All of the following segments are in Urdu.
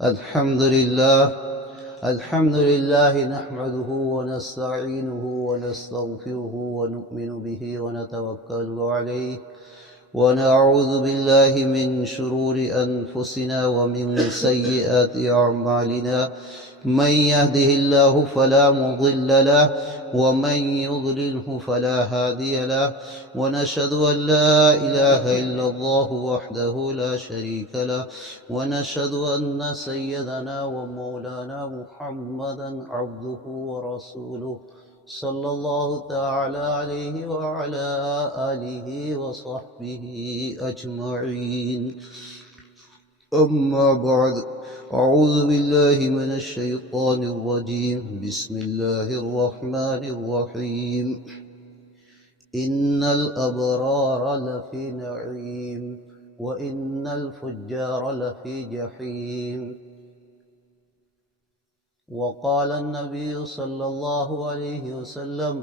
الحمد لله نحمده ونستعينه ونستغفره ونؤمن به ونتوكل عليه ونعوذ بالله من شرور أنفسنا ومن سيئات أعمالنا. من يهده الله فلا مضل له ومن يضلله فلا هادي له، ونشهد أن لا إله إلا الله وحده لا شريك له، ونشهد أن سيدنا ومولانا محمدا عبده ورسوله صلى الله تعالى عليه وعلى آله وصحبه أجمعين. أما بعد، أعوذ بالله من الشيطان الرجيم. بسم الله الرحمن الرحيم. إن الأبرار لفي نعيم وإن الفجار لفي جحيم. وقال النبي صلى الله عليه وسلم: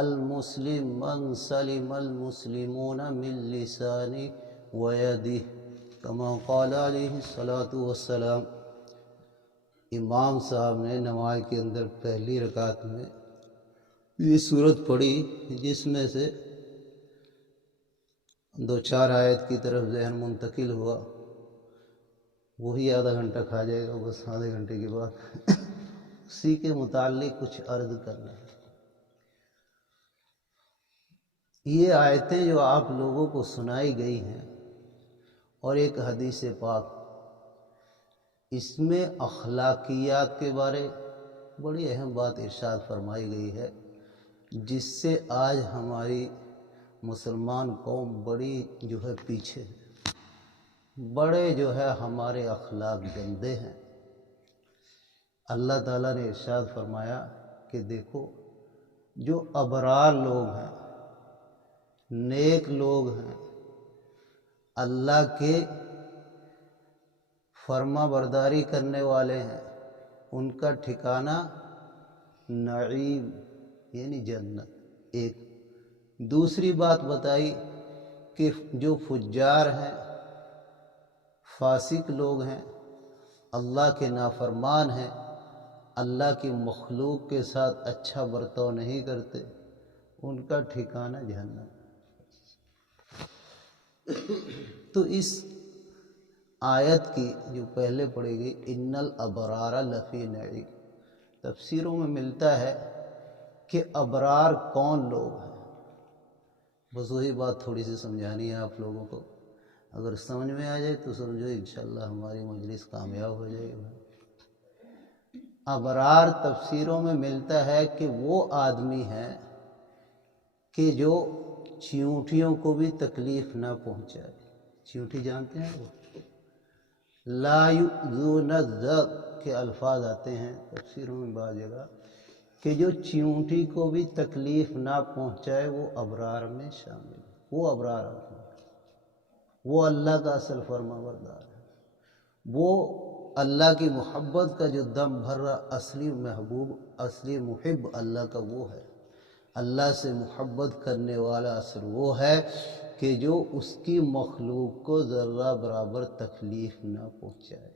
المسلم من سلم المسلمون من لسانه ويده، كما قال علیہ الصلاۃ والسلام. امام صاحب نے نماز کے اندر پہلی رکعت میں یہ صورت پڑھی جس میں سے دو چار آیت کی طرف ذہن منتقل ہوا. وہی آدھا گھنٹہ کھا جائے گا، بس آدھے گھنٹے کے بعد اسی کے متعلق کچھ عرض کرنا ہے. یہ آیتیں جو آپ لوگوں کو سنائی گئی ہیں اور ایک حدیث پاک، اس میں اخلاقیات کے بارے بڑی اہم بات ارشاد فرمائی گئی ہے، جس سے آج ہماری مسلمان قوم بڑی جو ہے پیچھے ہے. بڑے جو ہے ہمارے اخلاق گندے ہیں. اللہ تعالیٰ نے ارشاد فرمایا کہ دیکھو، جو ابرار لوگ ہیں، نیک لوگ ہیں، اللہ کے فرما برداری کرنے والے ہیں، ان کا ٹھکانہ نعیم یعنی جنت. ایک دوسری بات بتائی کہ جو فجار ہیں، فاسق لوگ ہیں، اللہ کے نافرمان ہیں، اللہ کی مخلوق کے ساتھ اچھا برتاؤ نہیں کرتے، ان کا ٹھکانہ جہنم. تو اس آیت کی جو پہلے پڑھی گئی، ان الابرار لفی نعیم، تفسیروں میں ملتا ہے کہ ابرار کون لوگ ہیں. بس وہی بات تھوڑی سی سمجھانی ہے آپ لوگوں کو. اگر سمجھ میں آ جائے تو سمجھو انشاءاللہ ہماری مجلس کامیاب ہو جائے گی. ابرار تفسیروں میں ملتا ہے کہ وہ آدمی ہیں کہ جو چیونٹیوں کو بھی تکلیف نہ پہنچائے. چیونٹی جانتے ہیں وہ؟ لا یؤذون الذر کے الفاظ آتے ہیں تفسیروں میں بعض جگہ کہ جو چیونٹی کو بھی تکلیف نہ پہنچائے وہ ابرار میں شامل ہے. وہ ابرار آدمی، وہ اللہ کا اصل فرما بردار ہے. وہ اللہ کی محبت کا جو دم بھر رہا اصلی محبوب، اصلی محب اللہ کا وہ ہے. اللہ سے محبت کرنے والا اصل وہ ہے کہ جو اس کی مخلوق کو ذرہ برابر تکلیف نہ پہنچائے.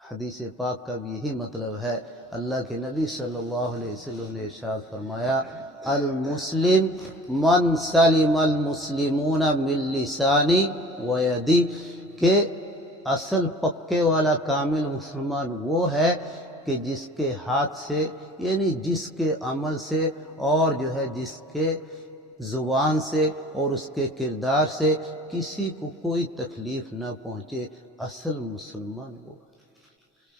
حدیث پاک کا بھی یہی مطلب ہے. اللہ کے نبی صلی اللہ علیہ وسلم نے ارشاد فرمایا: المسلم من سلم المسلمون من لسانی و یدی، کہ اصل پکے والا کامل مسلمان وہ ہے کہ جس کے ہاتھ سے یعنی جس کے عمل سے اور جو ہے جس کے زبان سے اور اس کے کردار سے کسی کو کوئی تکلیف نہ پہنچے. اصل مسلمان وہ.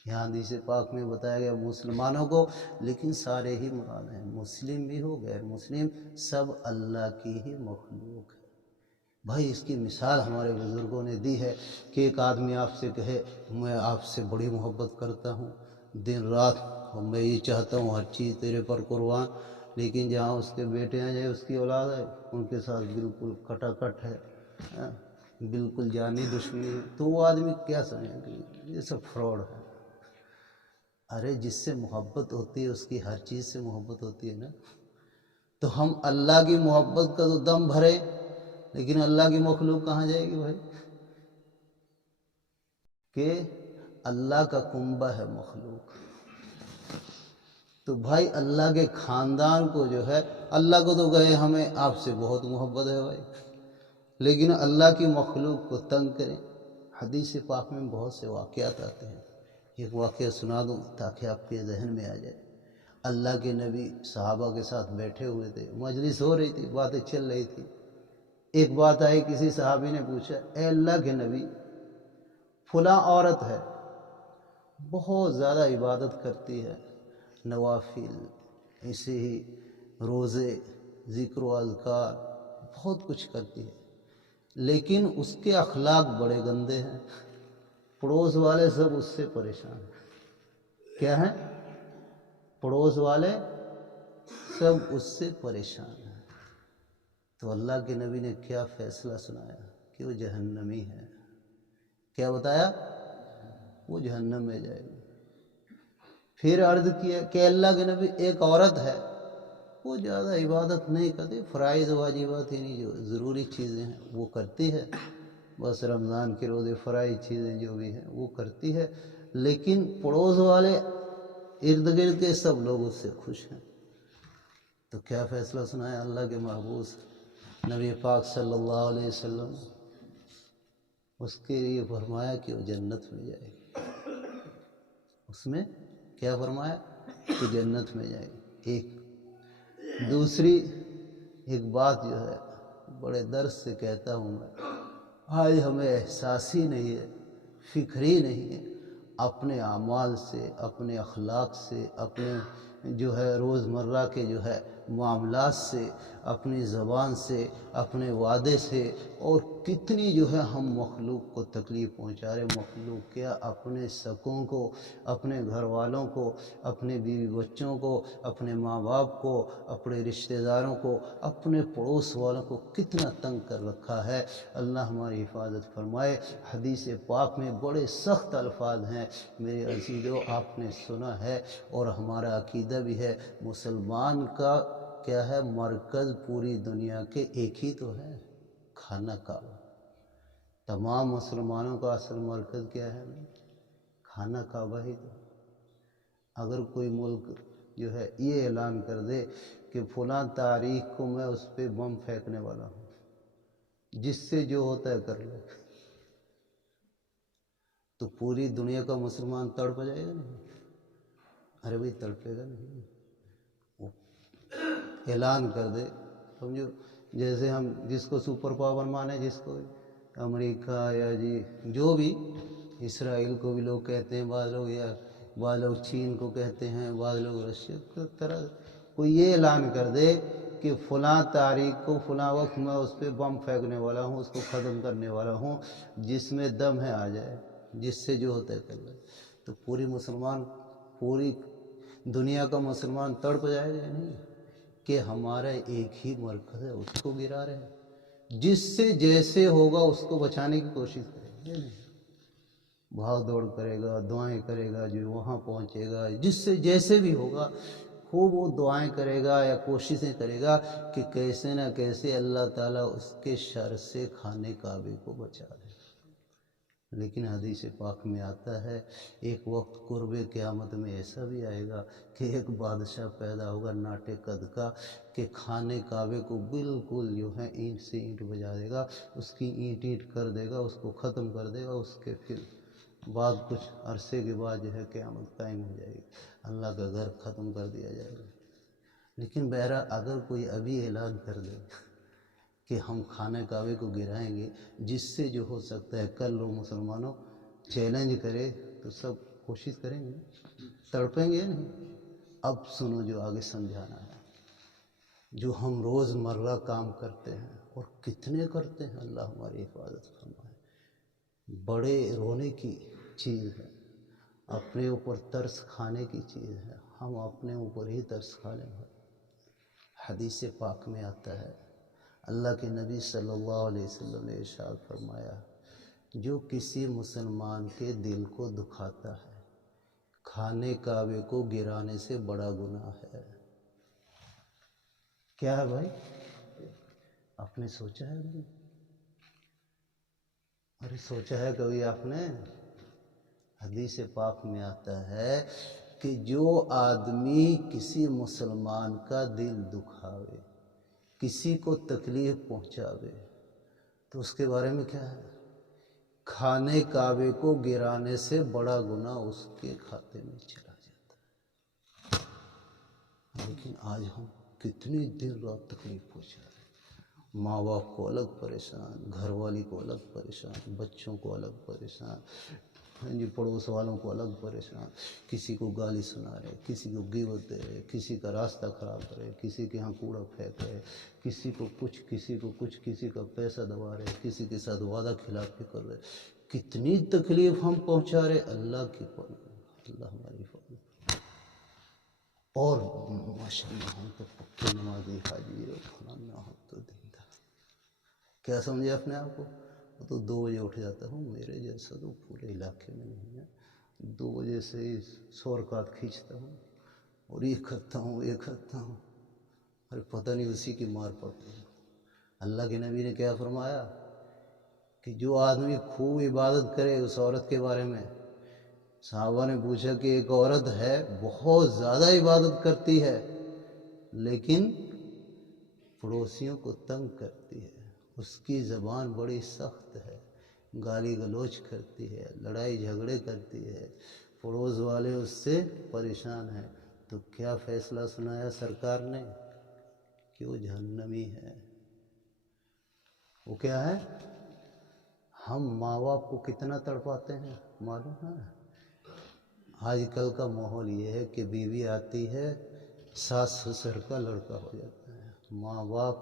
یہاں حدیث پاک میں بتایا گیا مسلمانوں کو، لیکن سارے ہی مراد ہیں، مسلم بھی ہو غیر مسلم، سب اللہ کی ہی مخلوق ہے. بھائی اس کی مثال ہمارے بزرگوں نے دی ہے کہ ایک آدمی آپ سے کہے میں آپ سے بڑی محبت کرتا ہوں دن رات، اور میں یہ چاہتا ہوں ہر چیز تیرے پر قربان، لیکن جہاں اس کے بیٹے ہیں یا اس کی اولاد ہے ان کے ساتھ بالکل کٹا کٹ ہے، بالکل جانی دشمنی ہے، تو وہ آدمی کیا سمجھے کہ یہ سب فراڈ ہے. ارے جس سے محبت ہوتی ہے اس کی ہر چیز سے محبت ہوتی ہے نا. تو ہم اللہ کی محبت کا تو دم بھرے، لیکن اللہ کی مخلوق کہاں جائے گی بھائی؟ کہ اللہ کا کنبہ ہے مخلوق. تو بھائی اللہ کے خاندان کو جو ہے، اللہ کو تو کہے ہمیں آپ سے بہت محبت ہے بھائی، لیکن اللہ کی مخلوق کو تنگ کریں. حدیث پاک میں بہت سے واقعات آتے ہیں. ایک واقعہ سنا دوں تاکہ آپ کے ذہن میں آ جائے. اللہ کے نبی صحابہ کے ساتھ بیٹھے ہوئے تھے، مجلس ہو رہی تھی، باتیں چل رہی تھی. ایک بات آئی، کسی صحابی نے پوچھا، اے اللہ کے نبی، فلاں عورت ہے، بہت زیادہ عبادت کرتی ہے، نوافل، ایسے ہی روزے، ذکر و اذکار، بہت کچھ کرتی ہے، لیکن اس کے اخلاق بڑے گندے ہیں، پڑوس والے سب اس سے پریشان ہیں. کیا ہیں؟ پڑوس والے سب اس سے پریشان ہیں. تو اللہ کے نبی نے کیا فیصلہ سنایا کہ وہ جہنمی ہے. کیا بتایا؟ وہ جہنم میں جائے گی. پھر عرض کیا کہ اللہ کے نبی، ایک عورت ہے، وہ زیادہ عبادت نہیں کرتی، فرائض واجبات یعنی جو ضروری چیزیں ہیں وہ کرتی ہے، بس رمضان کے روزے، فرائض چیزیں جو بھی ہیں وہ کرتی ہے، لیکن پڑوس والے ارد گرد کے سب لوگ اس سے خوش ہیں. تو کیا فیصلہ سنایا اللہ کے محبوب نبی پاک صلی اللہ علیہ وسلم؟ اس کے لیے فرمایا کہ وہ جنت میں جائے گی. اس میں کیا فرمایا؟ کہ جنت میں جائے گی. ایک دوسری ایک بات جو ہے بڑے درد سے کہتا ہوں میں، آج ہمیں احساس ہی نہیں ہے، فکر ہی نہیں ہے، اپنے اعمال سے، اپنے اخلاق سے، اپنے جو ہے روزمرہ کے جو ہے معاملات سے، اپنی زبان سے، اپنے وعدے سے، اور کتنی جو ہے ہم مخلوق کو تکلیف پہنچا رہے. مخلوق کیا، اپنے سکوں کو، اپنے گھر والوں کو، اپنے بیوی بچوں کو، اپنے ماں باپ کو، اپنے رشتہ داروں کو، اپنے پڑوس والوں کو کتنا تنگ کر رکھا ہے. اللہ ہماری حفاظت فرمائے. حدیث پاک میں بڑے سخت الفاظ ہیں میرے عزیزو، آپ نے سنا ہے اور ہمارا عقیدہ بھی ہے. مسلمان کا کیا ہے مرکز پوری دنیا کے ایک ہی تو ہے، خانہ کعبہ. تمام مسلمانوں کا اصل مرکز کیا ہے؟ خانہ کعبہ ہی تو. اگر کوئی ملک جو ہے یہ اعلان کر دے کہ فلاں تاریخ کو میں اس پہ بم پھینکنے والا ہوں، جس سے جو ہوتا ہے کر لے، تو پوری دنیا کا مسلمان تڑپ جائے گا نہیں؟ ارے بھائی تڑپے گا نہیں. وہ اعلان کر دے، سمجھو جیسے ہم جس کو سپر پاور مانے، جس کو امریکہ یا جی جو بھی، اسرائیل کو بھی لوگ کہتے ہیں بعض لوگ، یا بعض لوگ چین کو کہتے ہیں، بعض لوگ رشیا کو. طرح کوئی یہ اعلان کر دے کہ فلاں تاریخ کو فلاں وقت میں اس پہ بم پھینکنے والا ہوں، اس کو ختم کرنے والا ہوں، جس میں دم ہے آ جائے، جس سے جو ہوتا ہے کر لے، تو پوری دنیا کا مسلمان تڑپ جائے گا نہیں کہ ہمارا ایک ہی مرکز ہے، اس کو گرا رہے ہیں. جس سے جیسے ہوگا اس کو بچانے کی کوشش کرے گا، بھاگ دوڑ کرے گا، دعائیں کرے گا، جو وہاں پہنچے گا، جس سے جیسے بھی ہوگا خوب وہ دعائیں کرے گا یا کوششیں کرے گا کہ کیسے نہ کیسے اللہ تعالیٰ اس کے شر سے خانے کعبے کو بچا دے. لیکن حدیث پاک میں آتا ہے ایک وقت قرب قیامت میں ایسا بھی آئے گا کہ ایک بادشاہ پیدا ہوگا ناٹے قد کا، کہ خانے کعبے کو بالکل جو ہے اینٹ سے اینٹ بجا دے گا، اس کی اینٹ کر دے گا، اس کو ختم کر دے گا. اس کے پھر بعد کچھ عرصے کے بعد جو ہے قیامت قائم ہو جائے گی، اللہ کا گھر ختم کر دیا جائے گا. لیکن بہرحال اگر کوئی ابھی اعلان کر دے کہ ہم خانہ کعبے کو گرائیں گے، جس سے جو ہو سکتا ہے کر لو مسلمانوں، چیلنج کرے تو سب کوشش کریں گے، تڑپیں گے نہیں. اب سنو جو آگے سمجھانا ہے، جو ہم روز مرہ کام کرتے ہیں اور کتنے کرتے ہیں، اللہ ہماری حفاظت فرمائے. بڑے رونے کی چیز ہے، اپنے اوپر ترس کھانے کی چیز ہے. ہم اپنے اوپر ہی ترس کھا لیں. حدیث پاک میں آتا ہے اللہ کے نبی صلی اللہ علیہ وسلم نے ارشاد فرمایا، جو کسی مسلمان کے دل کو دکھاتا ہے، خانے کعبے کو گرانے سے بڑا گناہ ہے. کیا ہے بھائی؟ آپ نے سوچا ہے ارے سوچا ہے کبھی آپ نے؟ حدیث پاک میں آتا ہے کہ جو آدمی کسی مسلمان کا دل دکھاوے، کسی کو تکلیف پہنچاوے، تو اس کے بارے میں کیا ہے؟ کھانے کعبے کو گرانے سے بڑا گناہ اس کے کھاتے میں چلا جاتا ہے۔ لیکن آج ہم کتنی دن رات تکلیف پہنچا رہے ہیں، ماں باپ کو الگ پریشان، گھر والی کو الگ پریشان، بچوں کو الگ پریشان، پڑوس والوں کو الگ پریشان، کسی کو گالی سنا رہے، کسی کو غیبت دے رہے، کسی کا راستہ خراب کر رہے، کسی کے ہاں کوڑا پھینک رہے، کسی کو کچھ، کسی کا پیسہ دبا رہے، کسی کے ساتھ وعدہ خلاف کر رہے۔ کتنی تکلیف ہم پہنچا رہے، اللہ کی پناہ، اللہ ہماری فضل۔ اور ماشاءاللہ ہم تو پکے نمازی حاجی ہے، فلانا ہم تو دیندار۔ کیا سمجھے اپنے آپ کو؟ وہ تو 2 بجے اٹھ جاتا ہوں، میرے جیسا تو پورے علاقے میں نہیں ہے۔ 2 بجے سے ہی 100 رکعت کھینچتا ہوں اور یہ کرتا ہوں، ارے پتہ نہیں اسی کی مار پڑتی ہے۔ اللہ کے نبی نے کیا فرمایا کہ جو آدمی خوب عبادت کرے، اس عورت کے بارے میں صحابہ نے پوچھا کہ ایک عورت ہے بہت زیادہ عبادت کرتی ہے لیکن پڑوسیوں کو تنگ کرتی ہے، اس کی زبان بڑی سخت ہے، گالی گلوچ کرتی ہے، لڑائی جھگڑے کرتی ہے، پڑوس والے اس سے پریشان ہیں، تو کیا فیصلہ سنایا سرکار نے کہ وہ جہنمی ہے۔ وہ کیا ہے؟ ہم ماں باپ کو کتنا تڑپاتے ہیں معلوم ہے؟ آج کل کا ماحول یہ ہے کہ بیوی آتی ہے، ساس سسر کا لڑکا ہو جاتا ہے۔ ماں باپ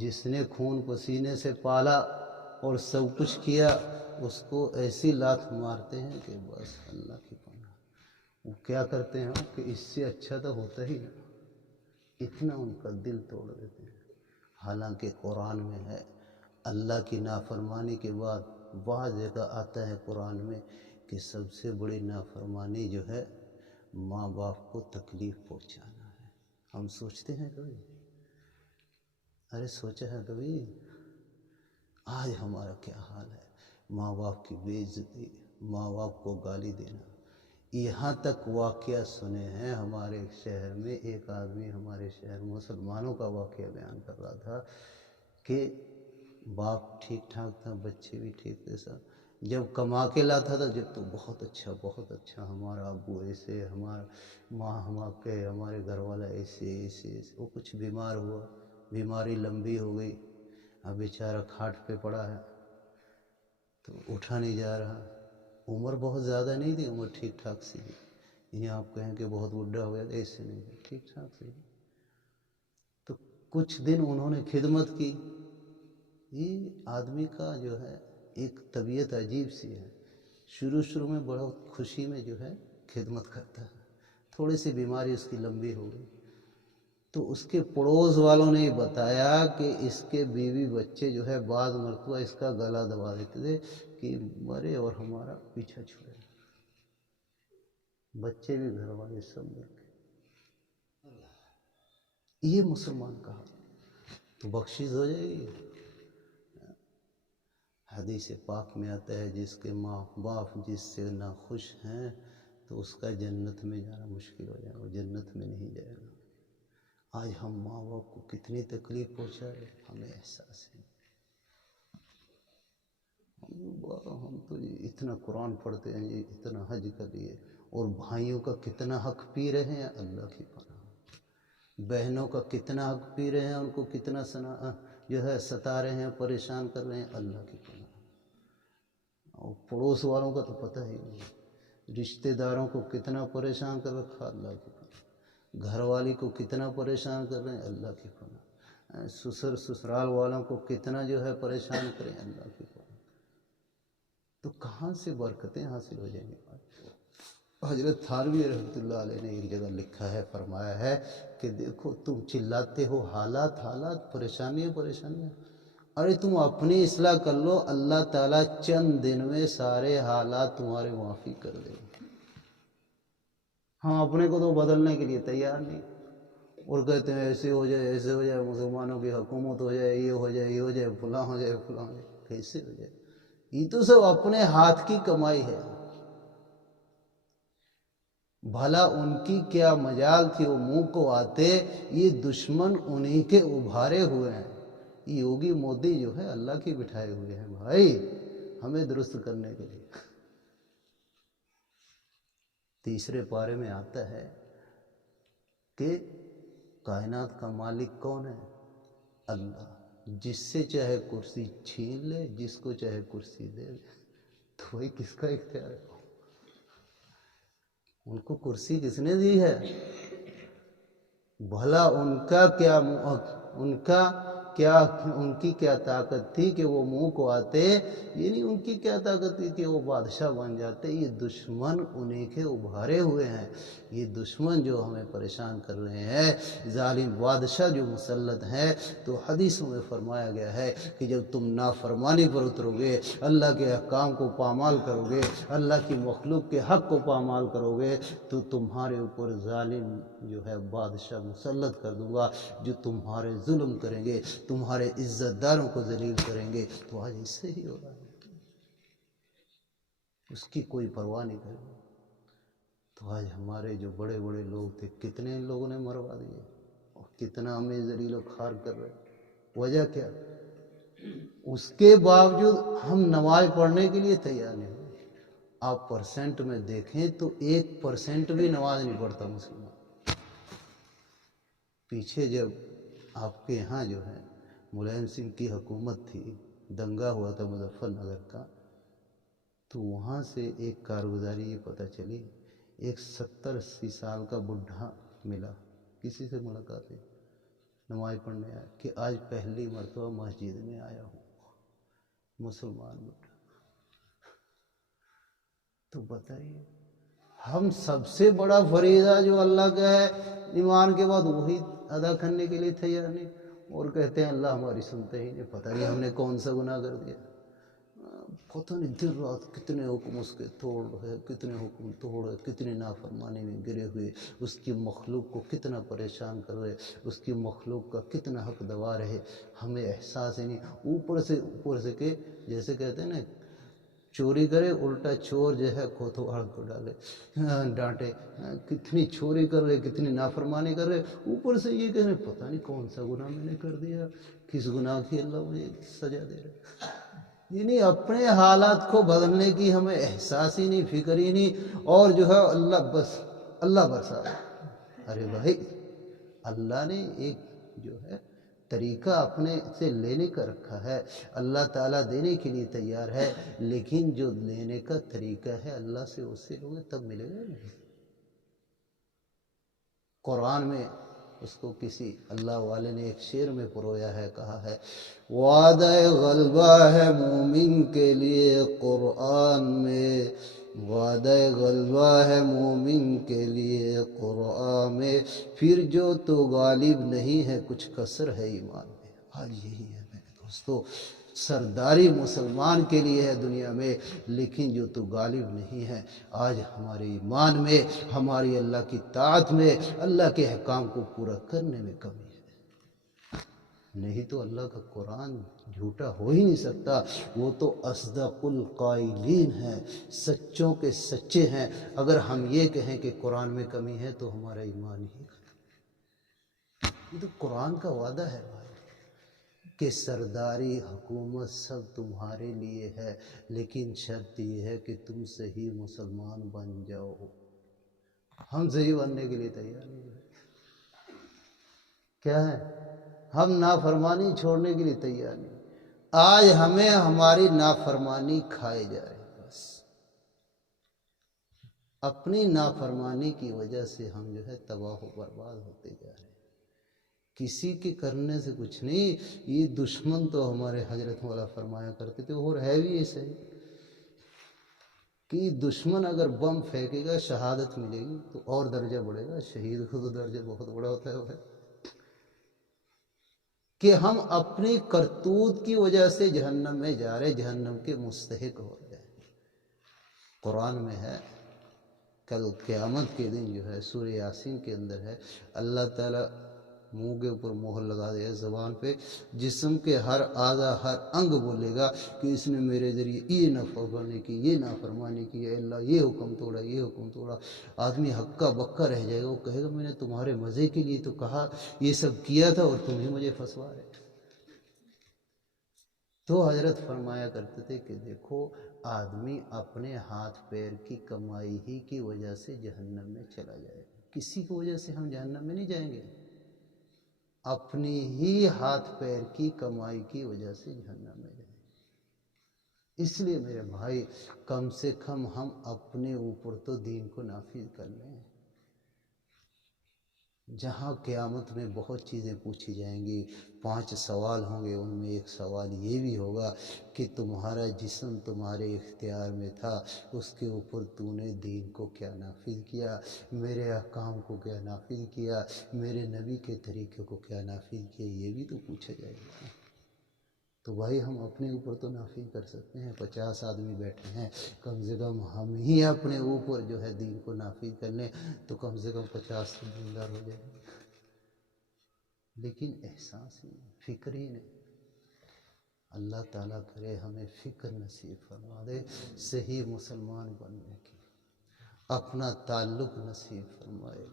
جس نے خون پسینے سے پالا اور سب کچھ کیا، اس کو ایسی لات مارتے ہیں کہ بس اللہ کی پناہ۔ وہ کیا کرتے ہیں کہ اس سے اچھا تو ہوتا ہی نہیں، اتنا ان کا دل توڑ دیتے ہیں۔ حالانکہ قرآن میں ہے، اللہ کی نافرمانی کے بعد بعض جگہ آتا ہے قرآن میں کہ سب سے بڑی نافرمانی جو ہے ماں باپ کو تکلیف پہنچانا ہے۔ ہم سوچتے ہیں کبھی؟ ارے سوچا ہے کبھی؟ آج ہمارا کیا حال ہے، ماں باپ کی بے عزتی، ماں باپ کو گالی دینا۔ یہاں تک واقعہ سنے ہیں ہمارے شہر میں، ایک آدمی ہمارے شہر مسلمانوں کا واقعہ بیان کر رہا تھا کہ باپ ٹھیک ٹھاک تھا، بچے بھی ٹھیک تھے، سب جب کما کے لاتا تھا جب تو بہت اچھا، ہمارا ابو ایسے، ہمارا ماں ہمارے گھر والا ایسے۔ وہ کچھ بیمار ہوا، بیماری لمبی ہو گئی، اب بیچارہ کھاٹ پہ پڑا ہے تو اٹھا نہیں جا رہا۔ عمر بہت زیادہ نہیں تھی، عمر ٹھیک ٹھاک سی تھی، انہیں آپ کہیں کہ بہت بوڑھا ہو گیا، ایسے نہیں تھی، ٹھیک ٹھاک سی۔ تو کچھ دن انہوں نے خدمت کی۔ یہ آدمی کا جو ہے ایک طبیعت عجیب سی ہے، شروع میں بہت خوشی میں جو ہے خدمت کرتا ہے، تھوڑی سی بیماری اس کی لمبی ہو گئی تو اس کے پڑوس والوں نے بتایا کہ اس کے بیوی بچے جو ہے بعض مرتبہ اس کا گلا دبا دیتے تھے کہ مرے اور ہمارا پیچھا چھوڑے، بچے بھی گھر والے سب مل کے۔ یہ مسلمان کا حال تو بخشش ہو جائے گی؟ حدیث پاک میں آتا ہے جس کے ماں باپ جس سے ناخوش ہیں تو اس کا جنت میں جانا مشکل ہو جائے گا، وہ جنت میں نہیں جائے گا۔ آج ہم ماں باپ کو کتنی تکلیف پہنچا رہے، ہمیں احساس ہے۔ ہم تو اتنا قرآن پڑھتے ہیں، اتنا حج کر لیے، اور بھائیوں کا کتنا حق پی رہے ہیں، اللہ کی پناہ۔ بہنوں کا کتنا حق پی رہے ہیں، ان کو کتنا جو ہے ستا رہے ہیں، پریشان کر رہے ہیں، اللہ کی پناہ۔ اور پڑوس والوں کا تو پتہ ہی نہیں، رشتہ داروں کو کتنا پریشان کر رکھا، اللہ کی پناہ۔ گھر والی کو کتنا پریشان کر رہے ہیں، اللہ کی پناہ۔ سسرال والوں کو کتنا جو ہے پریشان کریں، اللہ کی پناہ۔ تو کہاں سے برکتیں حاصل ہو جائیں گی؟ حضرت تھانوی رحمۃ اللہ علیہ نے ایک جگہ لکھا ہے، فرمایا ہے کہ دیکھو تم چلاتے ہو حالات، پریشانیاں، ارے تم اپنی اصلاح کر لو، اللہ تعالیٰ چند دن میں سارے حالات تمہارے معافی کر دے گا۔ ہم اپنے کو تو بدلنے کے لیے تیار نہیں، اور کہتے ہیں ایسے ہو جائے، مسلمانوں کی حکومت ہو جائے، یہ ہو جائے، فلاں ہو جائے، کیسے ہو جائے؟ یہ تو سب اپنے ہاتھ کی کمائی ہے۔ بھلا ان کی کیا مجال تھی وہ منہ کو آتے، یہ دشمن انہی کے ابھارے ہوئے ہیں۔ یوگی مودی جو ہے اللہ کی بٹھائے ہوئے ہیں بھائی، ہمیں درست کرنے کے لیے۔ تیسرے پارے میں آتا ہے کہ کائنات کا مالک کون ہے؟ اللہ، جس سے چاہے کرسی چھین لے، جس کو چاہے کرسی دے دے، تو وہی کس کا اختیار ہے؟ ان کو کرسی کس نے دی ہے؟ بھلا ان کی کیا طاقت تھی کہ وہ منہ کو آتے؟ یعنی ان کی کیا طاقت تھی کہ وہ بادشاہ بن جاتے؟ یہ دشمن انہیں کے ابھارے ہوئے ہیں۔ یہ دشمن جو ہمیں پریشان کر رہے ہیں، ظالم بادشاہ جو مسلط ہیں، تو حدیثوں میں فرمایا گیا ہے کہ جب تم نافرمانی پر اترو گے، اللہ کے احکام کو پامال کرو گے، اللہ کی مخلوق کے حق کو پامال کرو گے، تو تمہارے اوپر ظالم جو ہے بادشاہ مسلط کر دوں گا، جو تمہارے ظلم کریں گے، تمہارے عزت داروں کو ذلیل کریں گے۔ تو آج اس سے ہی ہو رہا ہے، اس کی کوئی پرواہ نہیں کرے۔ تو آج ہمارے جو بڑے بڑے لوگ تھے، کتنے ان لوگوں نے مروا دیے، اور کتنا ہمیں ذلیل و خوار کر رہے۔ وجہ کیا؟ اس کے باوجود ہم نماز پڑھنے کے لیے تیار نہیں ہوئے۔ آپ پرسنٹ میں دیکھیں تو 1% بھی نماز نہیں پڑھتا مسلمان۔ پیچھے جب آپ کے یہاں جو ہے ملائم سنگھ کی حکومت تھی، دنگا ہوا تھا مظفر نگر کا، تو وہاں سے ایک کارگزاری یہ پتہ چلی، ایک 70-80 سال کا بڈھا ملا، کسی سے ملاقات ہے، نماز پڑھنے آیا کہ آج پہلی مرتبہ مسجد میں آیا ہوں، مسلمان بڈھا۔ تو بتائیے، ہم سب سے بڑا فریضہ جو اللہ کا ہے ایمان کے بعد، وہی ادا کرنے کے لیے تیار نہیں، اور کہتے ہیں اللہ ہماری سنتے ہی نہیں۔ پتہ نہیں ہم نے کون سا گناہ کر دیا، پتہ نہیں دن رات کتنے حکم اس کے توڑ رہے، کتنے حکم توڑ رہے، کتنی نافرمانی میں گرے ہوئے، اس کی مخلوق کو کتنا پریشان کر رہے، اس کی مخلوق کا کتنا حق دوا رہے، ہمیں احساس ہی نہیں۔ اوپر سے کہ جیسے کہتے ہیں نا، چوری کرے الٹا چور جو ہے کوتوال کو ڈانٹے، کتنی چوری کر رہے، کتنی نافرمانی کر رہے، اوپر سے یہ کہہ رہے پتہ نہیں کون سا گناہ میں نے کر دیا، کس گناہ کی اللہ مجھے سزا دے رہے۔ یعنی اپنے حالات کو بدلنے کی ہمیں احساس ہی نہیں، فکر ہی نہیں، اور جو ہے اللہ برسا۔ ارے بھائی، اللہ نے ایک جو ہے طریقہ اپنے سے لینے کا رکھا ہے، اللہ تعالیٰ دینے کے لیے تیار ہے، لیکن جو لینے کا طریقہ ہے اللہ سے اس سے لوگے تب ملے گا نہیں۔ قرآن میں اس کو کسی اللہ والے نے ایک شعر میں پرویا ہے، کہا ہے وعدہ غلبہ ہے مومن کے لیے قرآن میں، وعدہ غلبہ ہے مومن کے لیے قرآن میں، پھر جو تو غالب نہیں ہے کچھ کسر ہے ایمان میں۔ آج یہی ہے میرے دوستو، سرداری مسلمان کے لیے ہے دنیا میں، لیکن جو تو غالب نہیں ہے۔ آج ہمارے ایمان میں، ہماری اللہ کی طاعت میں، اللہ کے احکام کو پورا کرنے میں کمی ہے۔ نہیں تو اللہ کا قرآن جھوٹا ہو ہی نہیں سکتا، وہ تو اصدق القائلین ہے، سچوں کے سچے ہیں۔ اگر ہم یہ کہیں کہ قرآن میں کمی ہے تو ہمارا ایمان ہی ختم۔ یہ تو قرآن کا وعدہ ہے بھائی کہ سرداری حکومت سب تمہارے لیے ہے، لیکن شرط یہ ہے کہ تم صحیح مسلمان بن جاؤ۔ ہم صحیح بننے کے لیے تیار نہیں ہیں، کیا ہے؟ ہم نافرمانی چھوڑنے کے لیے تیار نہیں۔ آج ہمیں ہماری نافرمانی کھائے جا رہی ہے، بس اپنی نافرمانی کی وجہ سے ہم جو ہے تباہ و برباد ہوتے جا رہے ہیں۔ کسی کے کرنے سے کچھ نہیں، یہ دشمن تو ہمارے حضرت مولا فرمایا کرتے تھے، اور ہے بھی ایسے ہی کہ دشمن اگر بم پھینکے گا شہادت ملے گی تو اور درجہ بڑھے گا، شہید کا تو درجہ بہت بڑا ہوتا ہے وہ ہے کہ ہم اپنی کرتوت کی وجہ سے جہنم میں جا رہے، جہنم کے مستحق ہو رہے ہیں۔ قرآن میں ہے، کل قیامت کے دن جو ہے سورہ یاسین کے اندر ہے، اللہ تعالیٰ منہ کے اوپر مہر لگا دیا زبان پہ، جسم کے ہر اعضا ہر انگ بولے گا کہ اس نے میرے ذریعے یہ نافرمانی کی، یہ نافرمانی کی، اے اللہ یہ حکم توڑا، یہ حکم توڑا۔ آدمی ہکا بکا رہ جائے گا، وہ کہے گا میں نے تمہارے مزے کے لیے تو کہا، یہ سب کیا تھا اور تم ہی مجھے پھنسوا رہے۔ تو حضرت فرمایا کرتے تھے کہ دیکھو آدمی اپنے ہاتھ پیر کی کمائی ہی کی وجہ سے جہنم میں چلا جائے گا، کسی کی وجہ سے ہم جہنم میں نہیں جائیں گے، اپنی ہی ہاتھ پیر کی کمائی کی وجہ سے جہنم میں جائیں گے۔ اس لیے میرے بھائی کم سے کم ہم اپنے اوپر تو دین کو نافذ کر لیں۔ جہاں قیامت میں بہت چیزیں پوچھی جائیں گی، 5 سوال ہوں گے، ان میں ایک سوال یہ بھی ہوگا کہ تمہارا جسم تمہارے اختیار میں تھا، اس کے اوپر تو نے دین کو کیا نافذ کیا، میرے احکام کو کیا نافذ کیا، میرے نبی کے طریقے کو کیا نافذ کیا، یہ بھی تو پوچھا جائے گا۔ تو بھائی ہم اپنے اوپر تو نافذ کر سکتے ہیں، 50 آدمی بیٹھے ہیں، کم سے کم ہم ہی اپنے اوپر جو ہے دین کو نافذ کر لیں تو کم سے کم 50 دیندار ہو جائیں گے۔ لیکن احساس ہی نہیں، فکر ہی نہیں۔ اللہ تعالیٰ کرے ہمیں فکر نصیب فرما دے صحیح مسلمان بننے کی، اپنا تعلق نصیب فرمائے،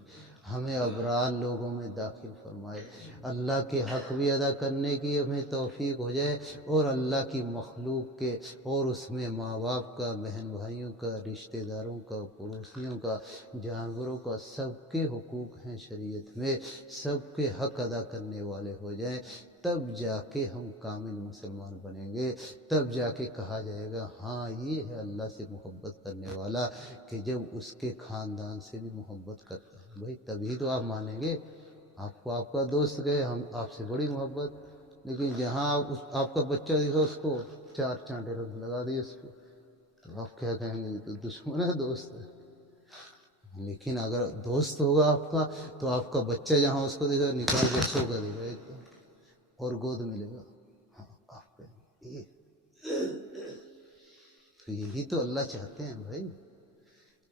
ہمیں ابرار لوگوں میں داخل فرمائے، اللہ کے حق بھی ادا کرنے کی ہمیں توفیق ہو جائے، اور اللہ کی مخلوق کے اور اس میں ماں باپ کا، بہن بھائیوں کا، رشتہ داروں کا، پڑوسیوں کا، جانوروں کا، سب کے حقوق ہیں شریعت میں، سب کے حق ادا کرنے والے ہو جائیں، تب جا کے ہم کامل مسلمان بنیں گے، تب جا کے کہا جائے گا ہاں یہ ہے اللہ سے محبت کرنے والا، کہ جب اس کے خاندان سے بھی محبت کرتا ہے۔ بھائی تبھی تو آپ مانیں گے، آپ کو آپ کا دوست کہے ہم آپ سے بڑی محبت، لیکن جہاں آپ کا بچہ دیکھا اس کو 4 چانٹے لگا دیے اس پہ، تو آپ کیا کہیں گے، یہ تو دشمن ہے دوست ہے۔ لیکن اگر دوست ہوگا آپ کا تو آپ کا بچہ جہاں اس کو دیکھا نکال کے سو کر دے گا ایک دم، اور گود ملے گا، ہاں آپ کہیں گے یہ تو یہی تو اللہ چاہتے ہیں بھائی،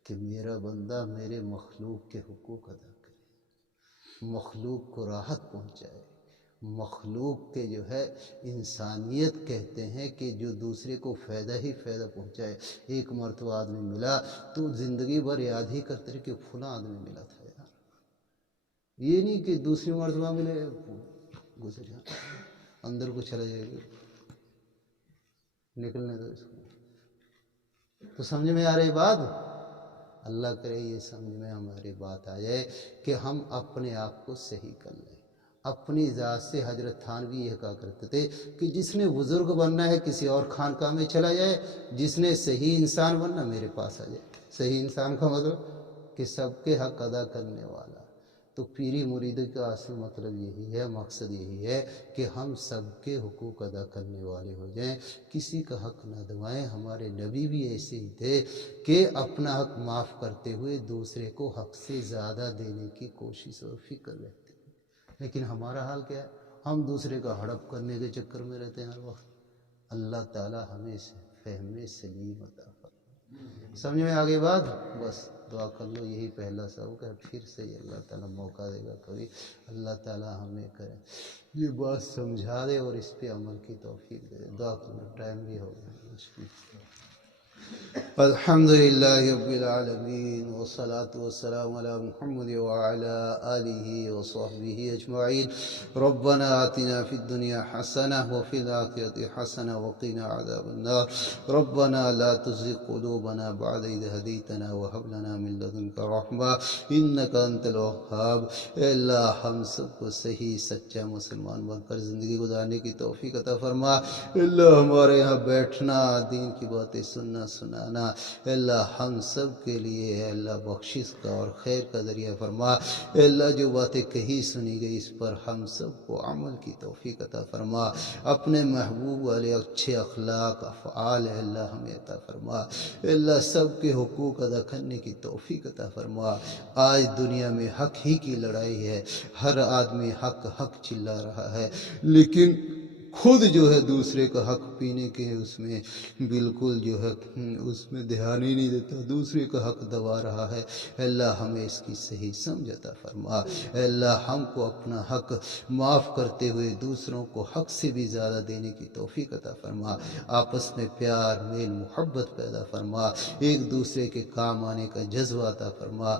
کہ میرا بندہ میرے مخلوق کے حقوق ادا کرے، مخلوق کو راحت پہنچائے، مخلوق کے جو ہے انسانیت کہتے ہیں کہ جو دوسرے کو فائدہ ہی فائدہ پہنچائے۔ ایک مرتبہ آدمی ملا تو زندگی بھر یاد ہی کرتے رہے کہ فلاں آدمی ملا تھا یار، یہ نہیں کہ دوسری مرتبہ ملے گزر جاتا، اندر کو چلا جائے گا، نکلنے دو اس کو۔ تو سمجھ میں آ رہی بات؟ اللہ کرے یہ سمجھ میں ہماری بات آ جائے کہ ہم اپنے آپ کو صحیح کر لیں اپنی ذات سے۔ حضرت تھانوی یہ کہا کرتے تھے کہ جس نے بزرگ بننا ہے کسی اور خانقاہ میں چلا جائے، جس نے صحیح انسان بننا میرے پاس آ جائے۔ صحیح انسان کا مطلب کہ سب کے حق ادا کرنے والا۔ تو پیری مرید کا اصل مطلب یہی ہے، مقصد یہی ہے کہ ہم سب کے حقوق ادا کرنے والے ہو جائیں، کسی کا حق نہ دبائیں۔ ہمارے نبی بھی ایسے ہی تھے کہ اپنا حق معاف کرتے ہوئے دوسرے کو حق سے زیادہ دینے کی کوشش اور فکر رہتے ہیں۔ لیکن ہمارا حال کیا ہے؟ ہم دوسرے کا ہڑپ کرنے کے چکر میں رہتے ہیں ہر وقت۔ اللہ تعالیٰ ہمیں فہم سلیم عطا فرمائے۔ سمجھ میں آگے بات؟ بس دعا کر لو، یہی پہلا سبق ہے، پھر سے یہ اللہ تعالیٰ موقع دے گا کبھی، اللہ تعالیٰ ہمیں کرے یہ بات سمجھا دے اور اس پہ عمل کی توفیق دے۔ دعا کرنا، ٹائم بھی ہو گیا۔ الحمد للہ رب العالمین والصلاة والسلام علی محمد وعلی آلہ وصحبہ اجمعین۔ ربنا آتنا فی الدنیا حسنہ وفی الآخرۃ حسنہ وقنا عذاب النار۔ ربنا لا تزغ قلوبنا بعد اذ ہدیتنا وہب لنا من لدنک رحمہ انک انت الوہاب۔ اے اللہ ہم سب کو صحیح سچا مسلمان بن کر زندگی گزارنے کی توفیق عطا فرما۔ اے اللہ ہمارے یہاں بیٹھنا، دین کی باتیں سننا سنانا، اے اللہ ہم سب کے لیے اے اللہ بخشش کا اور خیر کا ذریعہ فرما۔ اے اللہ جو باتیں کہی سنی گئی اس پر ہم سب کو عمل کی توفیق عطا فرما۔ اپنے محبوب والے اچھے اخلاق افعال اے اللہ ہمیں عطا فرما۔ اے اللہ سب کے حقوق ادا کرنے کی توفیق عطا فرما۔ آج دنیا میں حق ہی کی لڑائی ہے، ہر آدمی حق حق چلا رہا ہے، لیکن خود جو ہے دوسرے کا حق پینے کے اس میں بالکل جو ہے اس میں دھیان ہی نہیں دیتا، دوسرے کا حق دبا رہا ہے۔ اے اللہ ہمیں اس کی صحیح سمجھ عطا فرما۔ اے اللہ ہم کو اپنا حق معاف کرتے ہوئے دوسروں کو حق سے بھی زیادہ دینے کی توفیق عطا فرما۔ آپس میں پیار، میل، محبت پیدا فرما، ایک دوسرے کے کام آنے کا جذبہ عطا فرما۔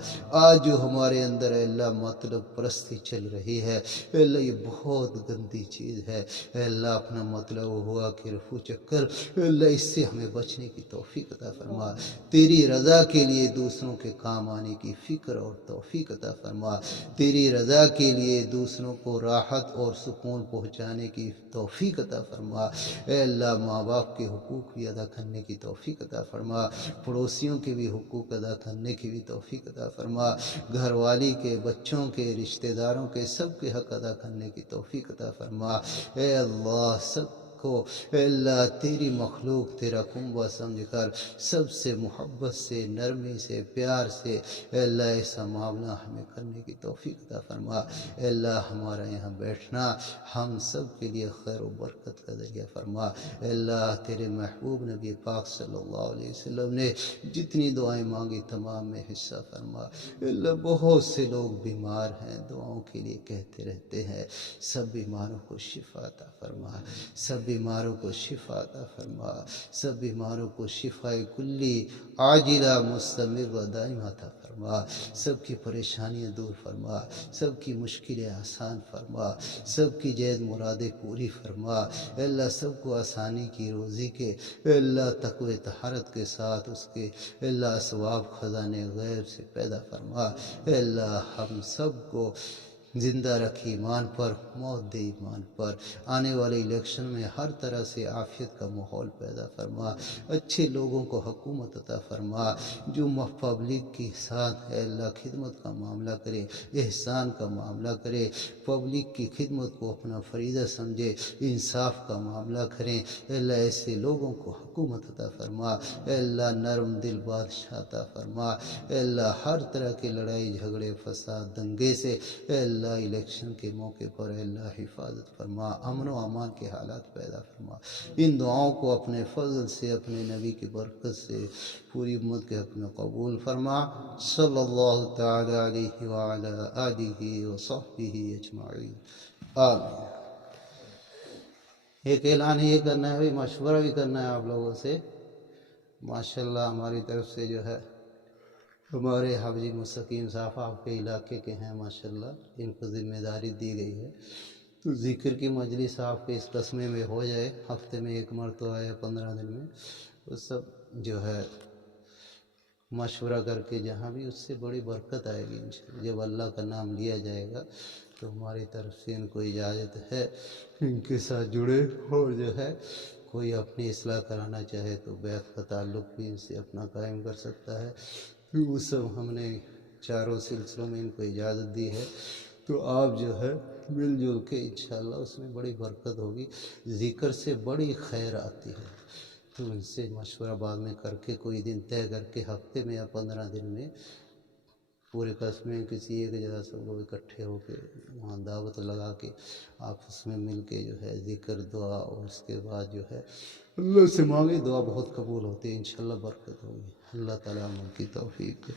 آج جو ہمارے اندر اے اللہ مطلب پرستی چل رہی ہے، اے اللہ یہ بہت گندی چیز ہے۔ اے اللہ اپنا مطلب ہوا کہ رفو چکر، اے اللہ اس سے ہمیں بچنے کی توفیق عطا فرما۔ تیری رضا کے لیے دوسروں کے کام آنے کی فکر اور توفیق عطا فرما۔ تیری رضا کے لیے دوسروں کو راحت اور سکون پہنچانے کی توفیق عطا فرما۔ اے اللہ ماں باپ کے حقوق بھی ادا کرنے کی توفیق عطا فرما، پڑوسیوں کے بھی حقوق ادا کرنے کی بھی توفیق عطا فرما، گھر والی کے، بچوں کے، رشتہ داروں کے، سب کے حق ادا کرنے کی توفیق عطا فرما۔ اے اللہ سب کو اے اللہ تیری مخلوق، تیرا کنبہ سمجھ کر سب سے محبت سے، نرمی سے، پیار سے اے اللہ ایسا معاملہ ہمیں کرنے کی توفیق عطا فرما۔ اے اللہ ہمارا یہاں بیٹھنا ہم سب کے لیے خیر و برکت کا ذریعہ فرما۔ اے اللہ تیرے محبوب نبی پاک صلی اللہ علیہ وسلم نے جتنی دعائیں مانگی تمام میں حصہ فرما۔ اے اللہ بہت سے لوگ بیمار ہیں، دعاؤں کے لیے کہتے رہتے ہیں، سب بیماروں کو شفا عطا فرما، سب بیماروں کو شفا عطا فرما، سب بیماروں کو شفا کلی عاجلہ مستمر و دائم عطا فرما، سب کی پریشانیاں دور فرما، سب کی مشکلیں آسان فرما، سب کی جائز مرادیں پوری فرما۔ اے اللہ سب کو آسانی کی روزی کے اے اللہ تقوی طہارت کے ساتھ اس کے اے اللہ ثواب خزانے غیب سے پیدا فرما۔ اے اللہ ہم سب کو زندہ رکھ ایمان پر، موت دے ایمان پر۔ آنے والے الیکشن میں ہر طرح سے عافیت کا ماحول پیدا فرما، اچھے لوگوں کو حکومت عطا فرما، جو پبلک کے ساتھ اے اللہ خدمت کا معاملہ کرے، احسان کا معاملہ کرے، پبلک کی خدمت کو اپنا فریضہ سمجھے، انصاف کا معاملہ کریں۔ اے اللہ ایسے لوگوں کو حکومت عطا فرما۔ اے اللہ نرم دل بادشاہ عطا فرما۔ اے اللہ ہر طرح کے لڑائی جھگڑے فساد دنگے سے اے اللہ الیکشن کے موقع پر اے اللہ حفاظت فرما، امن و امان کے حالات پیدا فرما۔ ان دعاؤں کو اپنے فضل سے، اپنے نبی کی برکت سے پوری امت کے حق میں قبول فرما۔ صلی اللہ تعالی علیہ وعلی آلہ وصحبہ اجمعین، آمین۔ ایک اعلان یہ کرنا ہے، مشورہ بھی کرنا ہے آپ لوگوں سے۔ ماشاءاللہ ہماری طرف سے جو ہے ہمارے حافظ مستقیم صاحب آپ کے علاقے کے ہیں، ماشاءاللہ ان کو ذمہ داری دی گئی ہے، تو ذکر کی مجلس آپ کے اس قصبے میں ہو جائے، ہفتے میں ایک مرتبہ یا 15 دن میں، وہ سب جو ہے مشورہ کر کے جہاں بھی اس سے بڑی برکت آئے گی انشاءاللہ۔ جب اللہ کا نام لیا جائے گا تو ہماری طرف سے ان کو اجازت ہے ان کے ساتھ جڑے، اور جو ہے کوئی اپنی اصلاح کرانا چاہے تو بیعت کا تعلق بھی ان سے اپنا قائم کر سکتا ہے۔ وہ سب ہم نے چاروں سلسلوں میں ان کو اجازت دی ہے، تو آپ جو ہے مل جل کے انشاءاللہ اس میں بڑی برکت ہوگی، ذکر سے بڑی خیر آتی ہے۔ تو ان سے مشورہ بعد میں کر کے کوئی دن طے کر کے ہفتے میں یا 15 دن میں پورے قصبے میں کسی ایک جگہ سب لوگ اکٹھے ہو کے وہاں دعوت لگا کے آپس میں مل کے جو ہے ذکر دعا، اور اس کے بعد جو ہے اللہ سے مانگے، دعا بہت قبول ہوتی ہے انشاءاللہ، برکت ہوگی۔ اللہ تعالیٰ ہم کی توفیق دے۔